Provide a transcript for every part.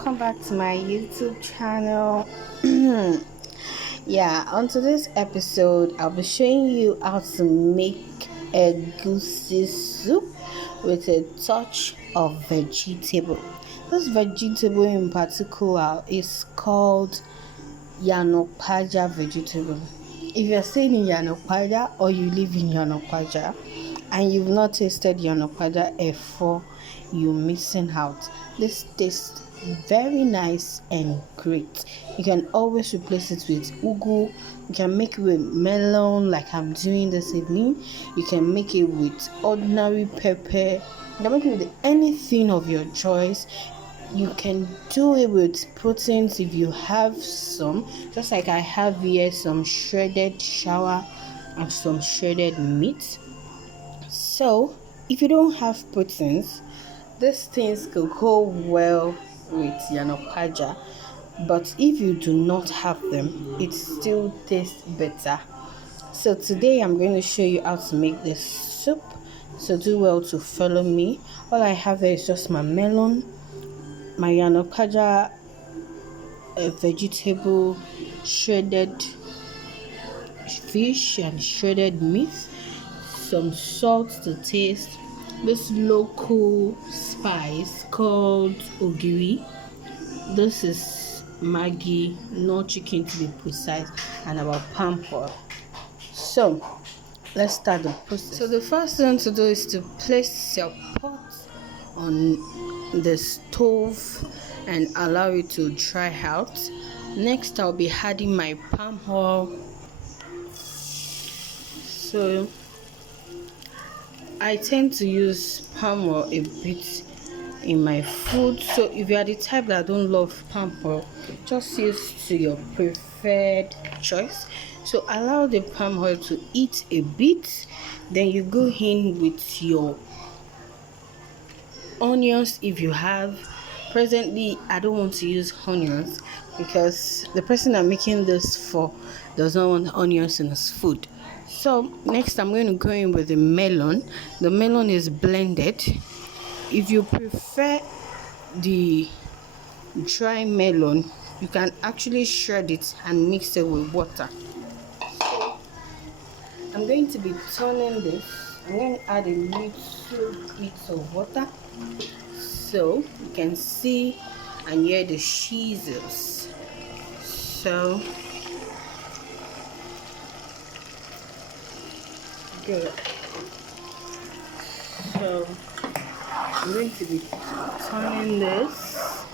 welcome back to my YouTube channel. Yeah, on today's episode I'll be showing you how to make egusi soup with a touch of vegetable. This vegetable in particular is called iyanapaja vegetable. If you're staying in Iyanapaja or you live in Iyanapaja and you've not tasted iyanapaja efo, you're missing out. This tastes very nice and great. You can always replace it with ugu. You can make it with melon like I'm doing this evening. You can make it with ordinary pepper. You can make it with anything of your choice. You can do it with proteins if you have some, just like I have here some shredded shower and some shredded meat. So if you don't have proteins, these things could go well with iyanapaja, but if you do not have them, it still tastes better. So today I'm going to show you how to make this soup, so do well to follow me. All I have here is just my melon, my iyanapaja vegetable, shredded fish and shredded meat, some salt to taste, this local spice called ogiri, this is maggi, not chicken to be precise, and our palm oil. So let's start the process. So the first thing to do is to place your pot on the stove and allow it to dry out. Next I'll be adding my palm oil. So I tend to use palm oil a bit in my food, so if you are the type that don't love palm oil, just use to your preferred choice. So allow the palm oil to heat a bit, then you go in with your onions if you have. Presently I don't want to use onions because the person I'm making this for does not want onions in his food. So next I'm going to go in with the melon. The melon is blended. If you prefer the dry melon, you can actually shred it and mix it with water. So I'm going to be turning this. I'm going to add a little bit of water so you can see and hear the cheeses. So good. So I'm going to be turning this.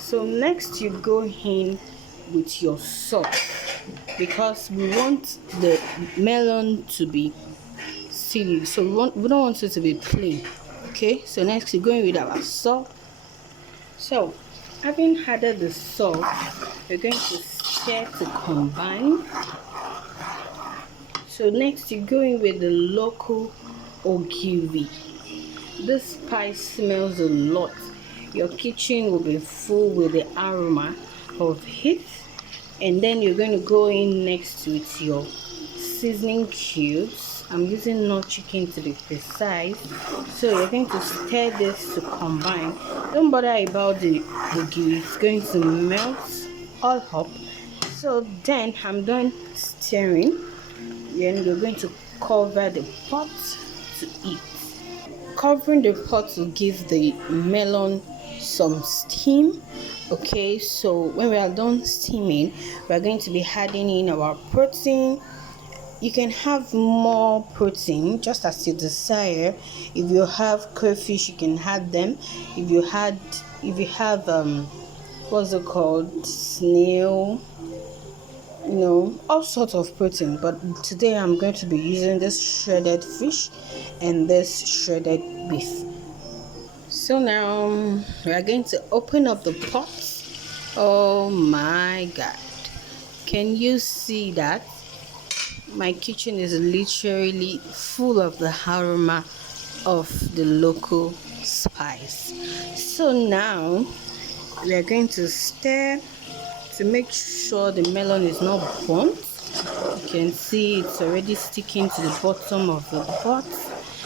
So next you go in with your salt because we want the melon to be sealy, so we don't want it to be plain. Okay, so next you go in with our salt. So having added the salt, we're going to stir to combine. So next you go in with the local ogiri. This spice smells a lot. Your kitchen will be full with the aroma of it. And then you're going to go in next with your seasoning cubes. I'm using not chicken to be precise. So you're going to stir this to combine. Don't bother about the ogiri, it's going to melt all up. So then I'm done stirring. Then you're going to cover the pot to eat. Covering the pot will give the melon some steam. Okay, so when we are done steaming, we are going to be adding in our protein. You can have more protein just as you desire. If you have crayfish, you can add them. If you have what's it called, snail, all sorts of protein. But today I'm going to be using this shredded fish and this shredded beef. So now we are going to open up the pot. Oh my god, can you see that? My kitchen is literally full of the aroma of the local spice. So now we are going to stir to make sure the melon is not burnt. You can see it's already sticking to the bottom of the pot.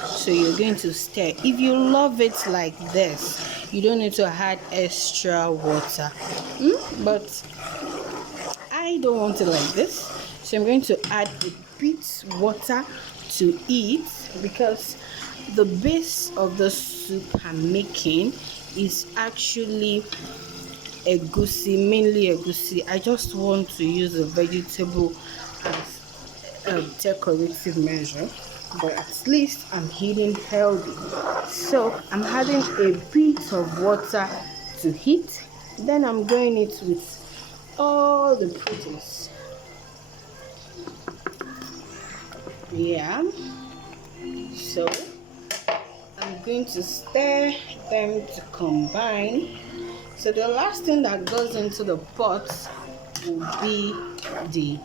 So you're going to stir. If you love it like this, you don't need to add extra water. But I don't want it like this, so I'm going to add a bit water to it, because the base of the soup I'm making is actually egusi, mainly egusi. I just want to use a vegetable as a decorative measure, but at least I'm eating healthy. So I'm adding a bit of water to heat, then I'm going it with all the produce. Yeah, so I'm going to stir them to combine. So the last thing that goes into the pot will be the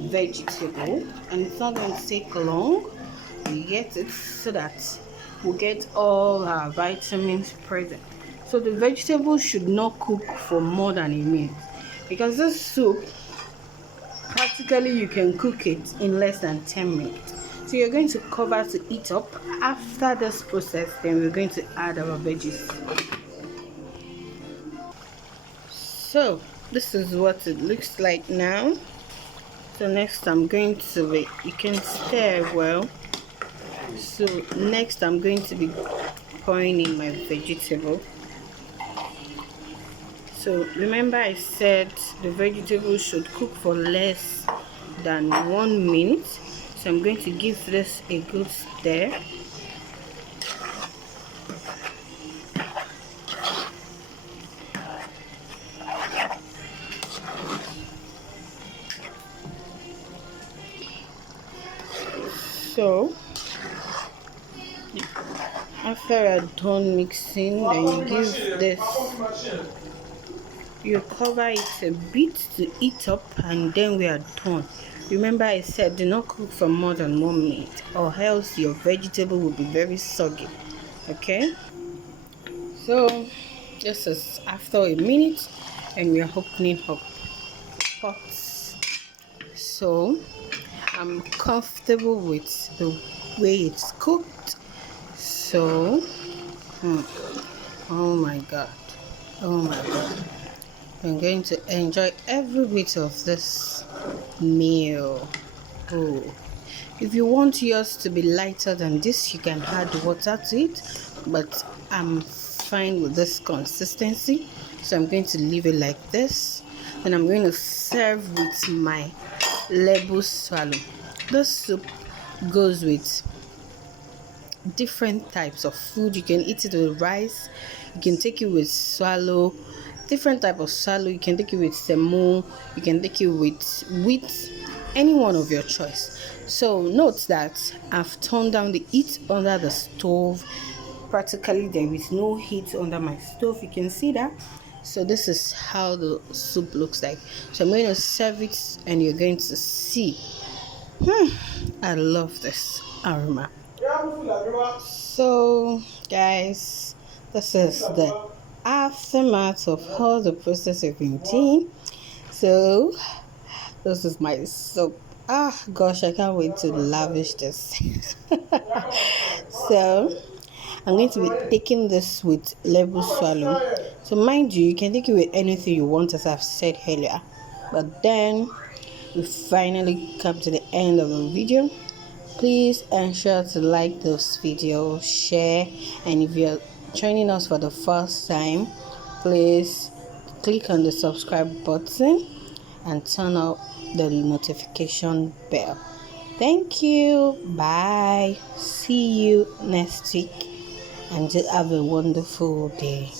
vegetable, and it's not going to take long. You get it, so that we'll get all our vitamins present. So the vegetable should not cook for more than a minute, because this soup, practically you can cook it in less than 10 minutes. So you're going to cover to heat up. After this process, then we're going to add our veggies. So this is what it looks like now. So next I'm going to be, you can stir well. So next I'm going to be pouring in my vegetable. So remember I said the vegetable should cook for less than 1 minute. So I'm going to give this a good stir. So after you're done mixing, then you give this, you cover it a bit to heat up, and then we are done. Remember I said do not cook for more than 1 minute, or else your vegetable will be very soggy. Okay, so this is after a minute, and we are opening up pots. So I'm comfortable with the way it's cooked. So oh my god, I'm going to enjoy every bit of this meal. Oh, if you want yours to be lighter than this, you can add water to it, but I'm fine with this consistency, so I'm going to leave it like this. Then I'm going to serve with my lebu swallow. This soup goes with different types of food. You can eat it with rice, you can take it with swallow, different type of swallow. You can take it with semo, you can take it with wheat, any one of your choice. So note that I've turned down the heat under the stove. Practically there is no heat under my stove, you can see that. So this is how the soup looks like. So I'm going to serve it, and you're going to see. I love this aroma. So guys, this is the aftermath of all the process we've been doing. So this is my soup. Gosh, I can't wait to lavish this. So I'm going to be taking this with lebu swallow. So mind you, you can take it with anything you want, as I've said earlier. But then we finally come to the end of the video. Please ensure to like this video, share, and if you're joining us for the first time, please click on the subscribe button and turn on the notification bell. Thank you. Bye. See you next week, and have a wonderful day.